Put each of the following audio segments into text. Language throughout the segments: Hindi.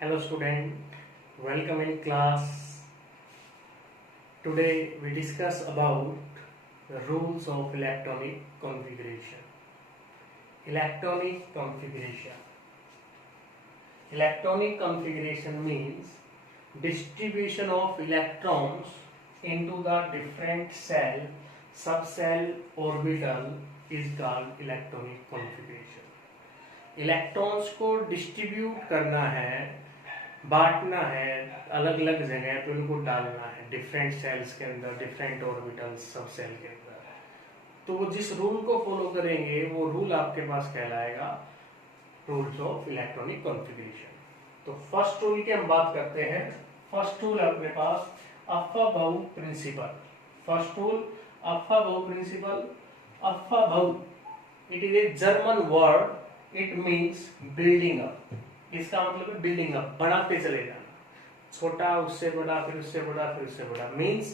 Hello student, welcome in class. Today we discuss about the rules of electronic configuration. Electronic configuration. Electronic configuration means distribution of electrons into the different cell, subcell, orbital is called electronic configuration. Electrons को डिस्ट्रीब्यूट करना है, बांटना है, अलग अलग जगह पे उनको डालना है, डिफरेंट सेल्स के अंदर, डिफरेंट ऑर्बिटल्स, सब सेल के अंदर। तो वो जिस रूल को फॉलो करेंगे वो रूल आपके पास कहलाएगा रूल्स ऑफ इलेक्ट्रॉनिक कॉन्फ़िगरेशन। तो फर्स्ट रूल की हम बात करते हैं। फर्स्ट रूल अपने पास Aufbau principle. First rule Aufbau principle. Aufbau it is a German word, it means building up. इसका मतलब है बिल्डिंग अप, बढ़ाते चले जाना, छोटा उससे बड़ा, फिर उससे बड़ा, फिर उससे बड़ा। मीन्स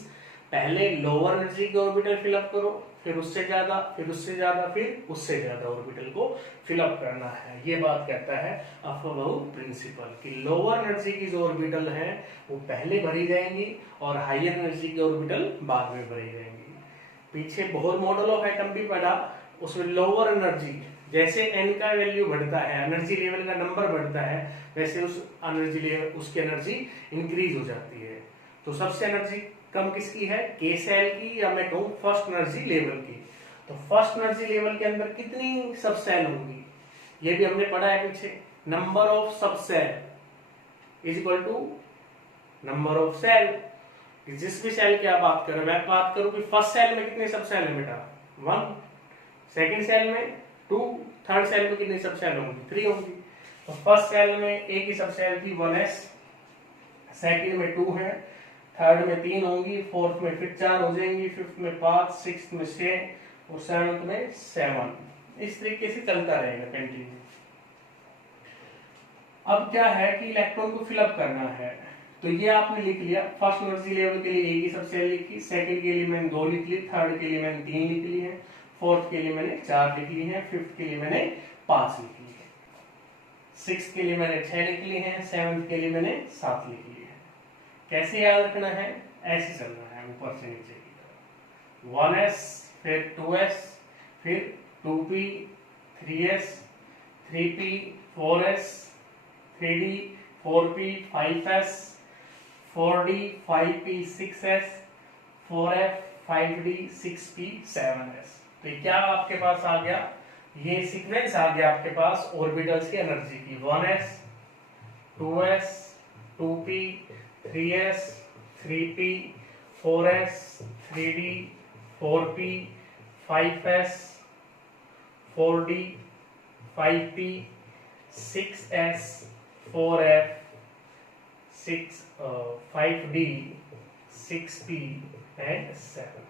पहले लोअर एनर्जी के ऑर्बिटल फिलअप करो, फिर उससे ज्यादा, फिर उससे ज्यादा, फिर उससे ज्यादा ऑर्बिटल को फिलअप करना है। ये बात कहता है अफाबाउ प्रिंसिपल कि लोअर एनर्जी की जो ऑर्बिटल है वो पहले भरी जाएंगी और हायर एनर्जी की ऑर्बिटल बाद में भरी जाएंगी। पीछे बोहर मॉडल ऑफ एटम भी पढ़ा, उसमें लोअर एनर्जी जैसे n का वैल्यू बढ़ता है, एनर्जी लेवल का नंबर बढ़ता है, वैसे उस एनर्जी लेवल, उसकी एनर्जी इंक्रीज हो जाती है। तो सबसे एनर्जी कम किसकी है? के सेल की, या मैं कहूं फर्स्ट एनर्जी लेवल की। तो फर्स्ट एनर्जी लेवल के अंदर कितनी सब सेल होंगी ये भी हमने पढ़ा है पीछे। Number of subshell is equal to number of shell. जिस भी सेल की आप बात करें, मैं बात करूं कि फर्स्ट सेल में कितने सब सेल है बेटा? 1, सेकेंड सेल में 2, थर्ड सेल में कितनी सब सेल होंगी? 3 होंगी। तो फर्स्ट सेल में एक ही सब सेल थी 1s, सेकंड में 2 है, थर्ड में 3 होंगी, फोर्थ में फिर 4 हो जाएंगी, फिफ्थ में 5, सिक्स्थ में 6 और सेवंथ में 7। इस तरीके से चलता रहेगा कंटिन्यू। अब क्या है कि इलेक्ट्रॉन को फिलअप करना है, तो ये आपने लिख लिया। फर्स्ट एनर्जी लेवल के लिए एक ही सब सेल लिखी, सेकंड के लिए मैंने 2 लिख ली, थर्ड के लिए मैंने 3 लिख ली है, फोर्थ के लिए मैंने 4 लिख ली है, फिफ्थ के लिए मैंने 5 लिख ली है, सिक्स्थ के लिए मैंने 6 लिख ली है, सेवंथ के लिए मैंने 7 लिख ली है। कैसे याद रखना है? ऐसे चलना है ऊपर से नीचे की तरफ। 1s, फिर 2s, फिर 2p, 3s, 3p, 4s, 3d, 4p, 5s, 4d, 5p, 6s, 4f, 5d, 6p, 7s। तो क्या आपके पास आ गया? ये सीक्वेंस आ गया आपके पास ऑर्बिटल्स की एनर्जी की। 1s, 2s, 2p, 3s, 3p, 4s, 3d, 4p, 5s, 4d, 5p, 6s, 4f, 5d, 6p and 7s।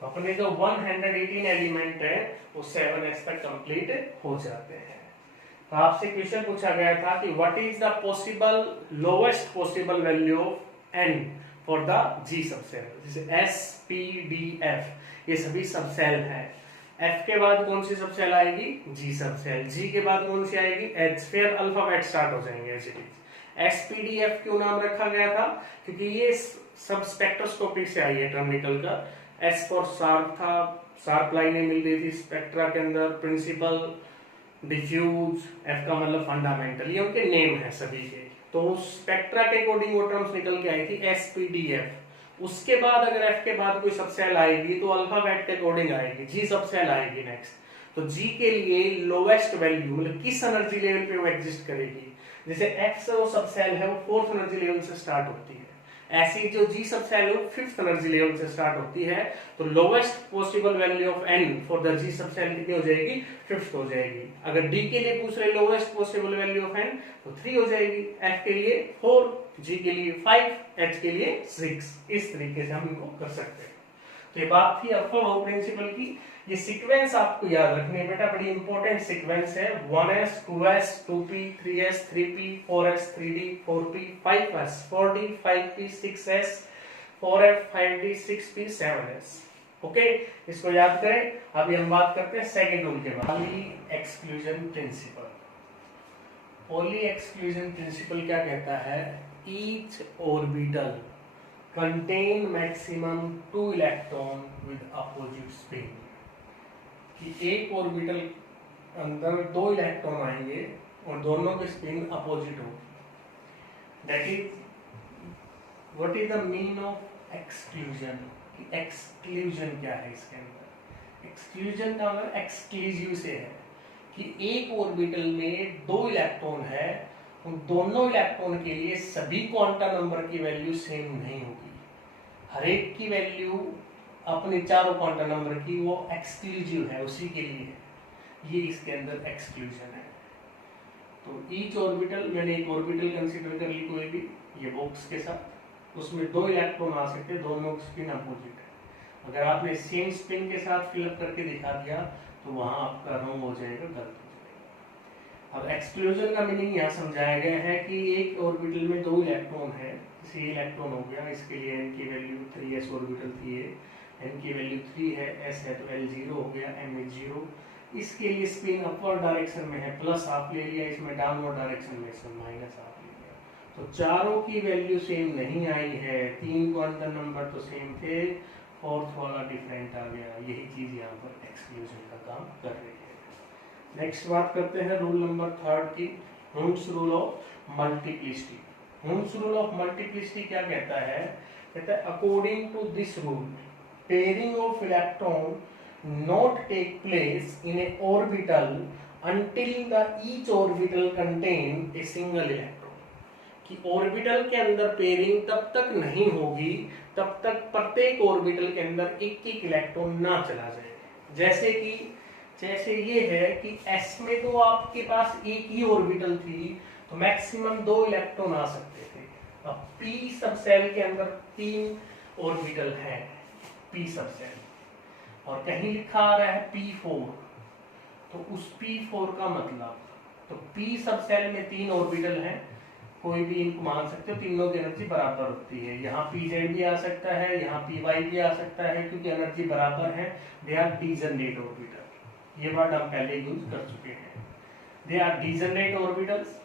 तो अपने जो 118 एलिमेंट है वो 7s तक कंप्लीट हो जाते हैं। तो आपसे क्वेश्चन पूछा गया था कि what is the possible lowest possible value of n for the g subshell. जैसे s, p, d, f ये सभी सबसेल हैं। f के बाद कौन सी सबसेल आएगी? g subshell. g के बाद कौन सी आएगी? h। फिर अल्फाबेट स्टार्ट हो जाएंगे ऐसे। SPDF क्यों नाम रखा गया था? क्योंकि ये सब स्पेक्ट्रोस्कोपिक से आई है टर्म निकल कर। S फॉर शार्प था, शार्प लाइनें मिल रही थी स्पेक्ट्रा के अंदर, प्रिंसिपल, डिफ्यूज, F का मतलब फंडामेंटल, ये उनके नेम है सभी के। तो स्पेक्ट्रा के अकॉर्डिंग वो टर्म्स निकल के आई थी SPDF। उसके बाद अगर F के बाद कोई सबसेल आएगी तो अल्फाबेट के अकॉर्डिंग आएगी, G सबसेल आएगी नेक्स्ट। तो G के लिए लोएस्ट वैल्यू मतलब किस एनर्जी लेवल पे वो एग्जिस्ट करेगी। जैसे F जो सबसेल है वो 4th एनर्जी लेवल से स्टार्ट होती है, ऐसी जो G सबसेल है वो 5th एनर्जी लेवल से स्टार्ट होती है। तो lowest possible value of n for the G subshell कितनी हो जाएगी? 5th हो जाएगी। अगर D के लिए पूछ रहे lowest possible value of n तो 3 हो जाएगी, F के लिए 4, G के लिए 5, H के लिए 6। इस तरीके से हम इनको कर सकते हैं। तो ये बात थी अफाबाउ प्रिंसिपल की। ये सीक्वेंस आपको याद रखनी है बेटा, बड़ी इंपॉर्टेंट सीक्वेंस है। 1s, 2s, 2p, 3s, 3p, 4s, 3d, 4p, 5s, 4d, 5p, 6s, 4f, 5d, 6p, 7s। Okay, इसको याद करें। अभी हम बात करते हैं सेकंड रूल के बारे में, exclusion principle. Poly exclusion principle क्या कहता है? Each orbital contain maximum 2 electron with opposite spin, कि एक ऑर्बिटल अंदर 2 इलेक्ट्रॉन आएंगे और दोनों की स्पिन अपोजिट होगी। That is what is the mean of exclusion? Exclusion क्या है इसके अंदर? एक्सक्लूजन का मतलब एक्सक्लूसिव से है कि एक ऑर्बिटल में 2 इलेक्ट्रॉन है, उन दोनों इलेक्ट्रॉन के लिए सभी क्वांटम नंबर की वैल्यू सेम नहीं होगी। हर एक की वैल्यू अपने चारों क्वांटम नंबर की वो एक्सक्लूसिव है, उसी के लिए है। ये इसके अंदर एक्सक्लूजन है। तो ईच ऑर्बिटल, मैंने एक ऑर्बिटल कंसीडर कर ली कोई भी, ये बॉक्स के साथ, उसमें 2 इलेक्ट्रॉन आ सकते हैं, दोनों की स्पिन अपोजिट है। अगर आपने सेम स्पिन के साथ फिलअप करके दिखा दिया तो वहां आपका रॉन्ग हो जाएगा, गलत हो जाएगा। अब एक्सक्लूजन का मीनिंग यहाँ समझाया गया है कि एक ऑर्बिटल में 2 इलेक्ट्रॉन है, जैसे ये इलेक्ट्रॉन हो गया, इसके लिए n की वैल्यू 3s ऑर्बिटल थी, n की वैल्यू 3 है, s है तो l 0 हो गया, m is 0। इसके लिए स्पिन अपवर्ड डायरेक्शन में है, प्लस आप ले लिया, इसमें डाउनवर्ड डायरेक्शन में इसमें माइनस आप ले लिया। तो चारों की वैल्यू सेम नहीं आई है, 3 क्वांटम नंबर तो सेम थे, फोर्थ वाला डिफरेंट आ गया। यही चीज यहाँ पर एक्सक्लूजन का काम कर रही है। नेक्स्ट बात करते हैं रूल नंबर 3 की, Hund's rule of multiplicity. Hund's rule of multiplicity क्या कहता है? कहता है according to this rule pairing of electron not take place in a orbital until the each orbital contain a single electron, कि ऑर्बिटल के अंदर पेयरिंग तब तक नहीं होगी तब तक प्रत्येक ऑर्बिटल के अंदर एक एक इलेक्ट्रॉन ना चला जाए। जैसे ये है कि s में तो आपके पास एक ही ऑर्बिटल थी तो मैक्सिमम 2 इलेक्ट्रॉन आ सकते थे। अब p सब सेल के अंदर 3 ऑर्बिटल है, p सब सेल, और कहीं लिखा आ रहा है P4, तो उस P4 का मतलब, तो P सब सेल में 3 ऑर्बिटल हैं, कोई भी इनको मान सकते हो, तीनों की एनर्जी बराबर होती है। यहाँ PZ भी आ सकता है, यहाँ PY भी आ सकता है, क्योंकि एनर्जी बराबर है। दे आर डीजनरेट ऑर्बिटल, ये वर्ड हम पहले यूज कर चुके हैं। They are degenerate orbitals.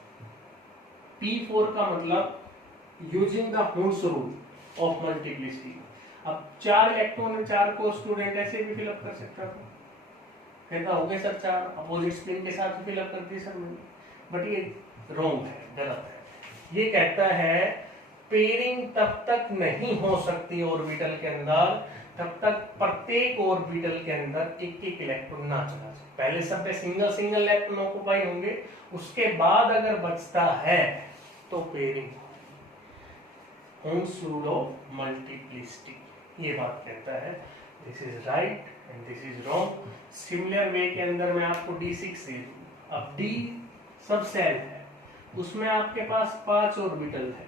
P4 का मतलब using the हुंस rule of multiplicity. अब 4 इलेक्ट्रॉन है, 4 को स्टूडेंट ऐसे भी फिलअप कर सकता था, कहता हो गए सर 4 अपोजिट स्पिन के साथ फिलअप कर दी सर मैंने, बट ये रॉन्ग है, गलत है। ये कहता है पेयरिंग तब तक नहीं हो सकती ऑर्बिटल के अंदर तब तक प्रत्येक ऑर्बिटल के अंदर एक एक इलेक्ट्रॉन ना चला जाए। पहले सब पे सिंगल सिंगल इलेक्ट्रॉन ऑक्युपाई होंगे, उसके बाद अगर बचता है तो पेयरिंग। हुंस रूल ऑफ मल्टीप्लिसिटी ये बात कहता है। This is right and this is wrong. Similar way के अंदर मैं आपको D6 दे दूं। अब D सब सेल है, उसमें आपके पास 5 ऑर्बिटल है,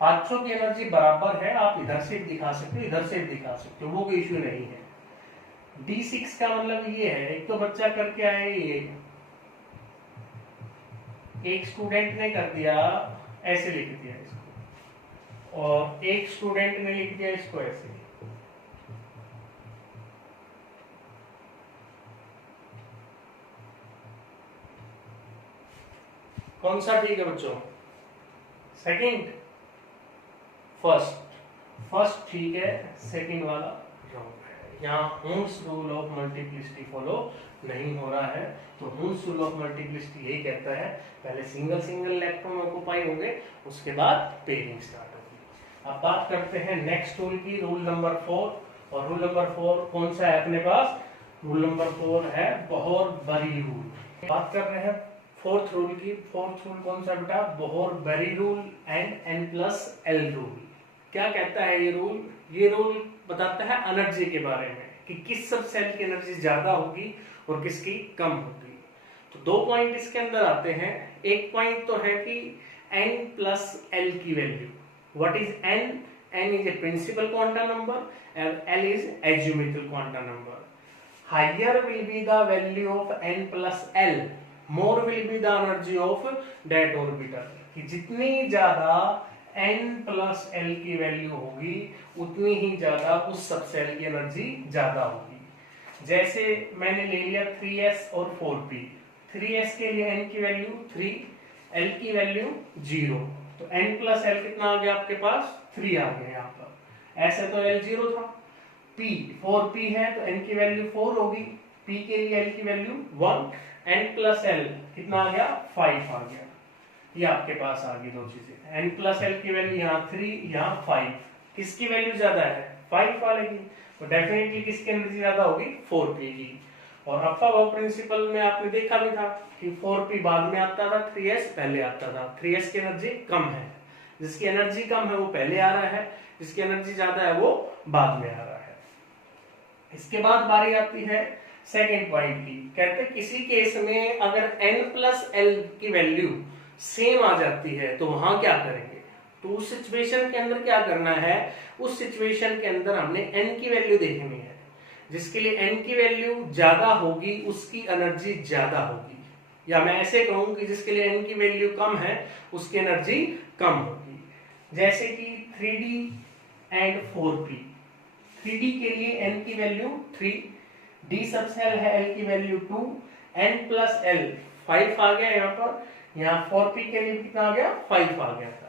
पांचों की एनर्जी बराबर है, आप इधर से दिखा सकते हो, इधर से दिखा सकते हो, वो कोई इश्यू नहीं है। D6 का मतलब ये है, एक तो बच्चा करके आए, ये एक स्टूडेंट ने कर दिया ऐसे लिख दिया इसको, और एक स्टूडेंट ने लिख दिया इसको ऐसे। कौन सा ठीक है बच्चों? सेकंड? फर्स्ट ठीक है, सेकंड वाला रॉन्ग है। यहाँ हुंस रूल ऑफ मल्टीप्लिसिटी फॉलो नहीं हो रहा है। तो हुंस रूल ऑफ मल्टीप्लिसिटी यही कहता है पहले सिंगल सिंगल इलेक्ट्रॉन ऑक्युपाई होंगे, उसके बाद पेयरिंग स्टार्ट होगी। अब बात करते हैं नेक्स्ट रूल की, रूल नंबर 4। और रूल नंबर 4 कौन सा है अपने पास? रूल नंबर 4 है बोहर-बरी रूल। बात कर रहे हैं फोर्थ रूल की। फोर्थ रूल कौन सा बेटा? बोहर-बरी रूल एंड n+l रूल। क्या कहता है ये रूल? ये रूल बताता है एनर्जी के बारे में, कि किस सब सेल की एनर्जी ज्यादा होगी और किसकी कम होगी। तो 2 पॉइंट इसके अंदर आते हैं। एक पॉइंट तो है कि n+l की value. What is n? n is a principal quantum number and l is azimuthal quantum number. Higher will be the value of n+l, more will be the energy of that orbital. कि जितनी ज्यादा n+l की वैल्यू होगी उतनी ही ज्यादा उस सब सेल की एनर्जी ज्यादा होगी। जैसे मैंने ले लिया 3s और 4p। 3s के लिए n की वैल्यू 3, L की वैल्यू 0, तो n प्लस L कितना आ गया आपके पास 3 आ गया यहाँ पर। ऐसे तो L 0 था, P 4P है तो n की वैल्यू 4 होगी, P के लिए L की वैल्यू 1, n प्लस L कितना आ गया 5 आ गया। ये आपके पास आ गई दो चीजें, n प्लस L की वैल्यू यहाँ 3 यहाँ 5, किसकी वैल्यू ज्यादा है 5 वाले की, तो डेफिनेटली किसकी एनर्जी ज्यादा होगी 4P की। और अप्पा प्रिंसिपल में आपने देखा भी था कि 4P बाद में आता था, 3S पहले आता था। 3S की एनर्जी कम है, जिसकी एनर्जी कम है वो पहले आ रहा है, जिसकी एनर्जी ज्यादा है वो बाद में आ रहा है। इसके बाद बारी आती है सेकेंड पॉइंट की, कहते हैं किसी केस में अगर n प्लस L की वैल्यू सेम आ जाती है तो वहां क्या करेंगे। तो उस सिचुएशन के अंदर क्या करना है, उस सिचुएशन के अंदर हमने n की वैल्यू देखनी है, जिसके लिए n की वैल्यू ज्यादा होगी उसकी एनर्जी ज्यादा होगी, या मैं ऐसे कहूं कि जिसके लिए n की वैल्यू कम है उसकी एनर्जी कम होगी। जैसे कि 3D एंड 4P, 3D के लिए n की वैल्यू 3, D सब सेल है L की वैल्यू 2, n प्लस L 5 आ गया यहाँ पर, यहाँ 4P के लिए कितना आ गया 5 आ गया था।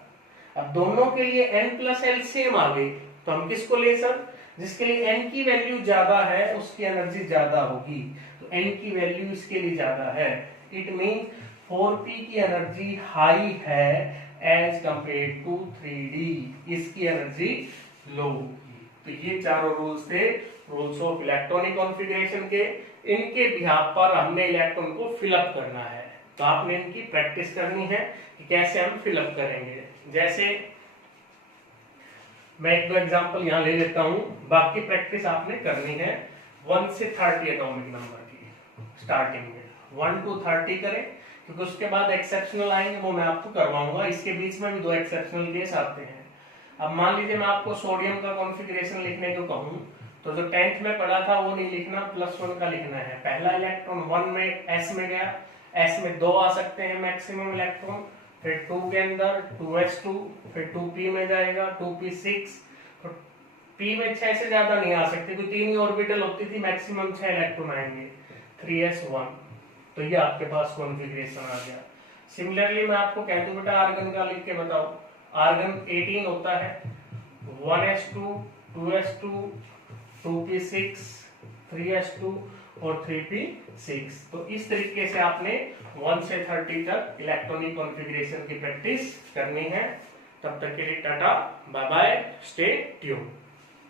अब दोनों के लिए n प्लस L सेम आ गई, तो हम किसको ले सर, जिसके लिए n की वैल्यू ज्यादा है उसकी एनर्जी ज्यादा होगी, तो n की वैल्यू इसके लिए ज्यादा है। इट मीन 4P की एनर्जी हाई है एज कंपेयर टू 3D, इसकी एनर्जी लो होगी। तो ये चारों रूल्स थे, रूल्स ऑफ इलेक्ट्रॉनिक कॉन्फ़िगरेशन के। इनके बिहाफ पर हमने इलेक्ट्रॉन को फिलअप करना है, तो आपने इनकी प्रैक्टिस करनी है कि कैसे हम फिलअप करेंगे। जैसे मैं एक दो एग्जांपल यहाँ ले लेता हूँ, बाकी प्रैक्टिस आपने करनी है 1 से 30 एटॉमिक नंबर की। स्टार्टिंग में 1 to 30 करें, क्योंकि उसके बाद एक्सेप्शनल आएंगे वो मैं आपको करवाऊंगा। इसके बीच में भी दो एक्सेप्शनल केस आते हैं। अब मान लीजिए मैं आपको सोडियम का कॉन्फ़िगरेशन लिखने को कहूँ, तो जो 10th में पढ़ा था वो नहीं लिखना, +1 का लिखना है। पहला इलेक्ट्रॉन 1 में S में गया, S में 2 आ सकते हैं मैक्सिमम इलेक्ट्रॉन, फिर 2 के अंदर 2s2, फिर 2p में जाएगा 2p6, तो p में 6 से ज्यादा नहीं आ सकते, क्योंकि 3 ही ऑर्बिटल होती थी, मैक्सिमम 6 इलेक्ट्रॉन आएंगे, 3s1। तो ये आपके पास कॉन्फ़िगरेशन आ गया। सिमिलरली मैं आपको कह दूं बेटा आर्गन का लिख के बताओ, आर्गन 18 होता है, 1s2, 2s2, 2p6, 3s2 और 3p6। तो इस तरीके से आपने 1 से 30 तक इलेक्ट्रॉनिक कॉन्फ़िगरेशन की प्रैक्टिस करनी है। तब तक के लिए tata, bye bye, stay tuned.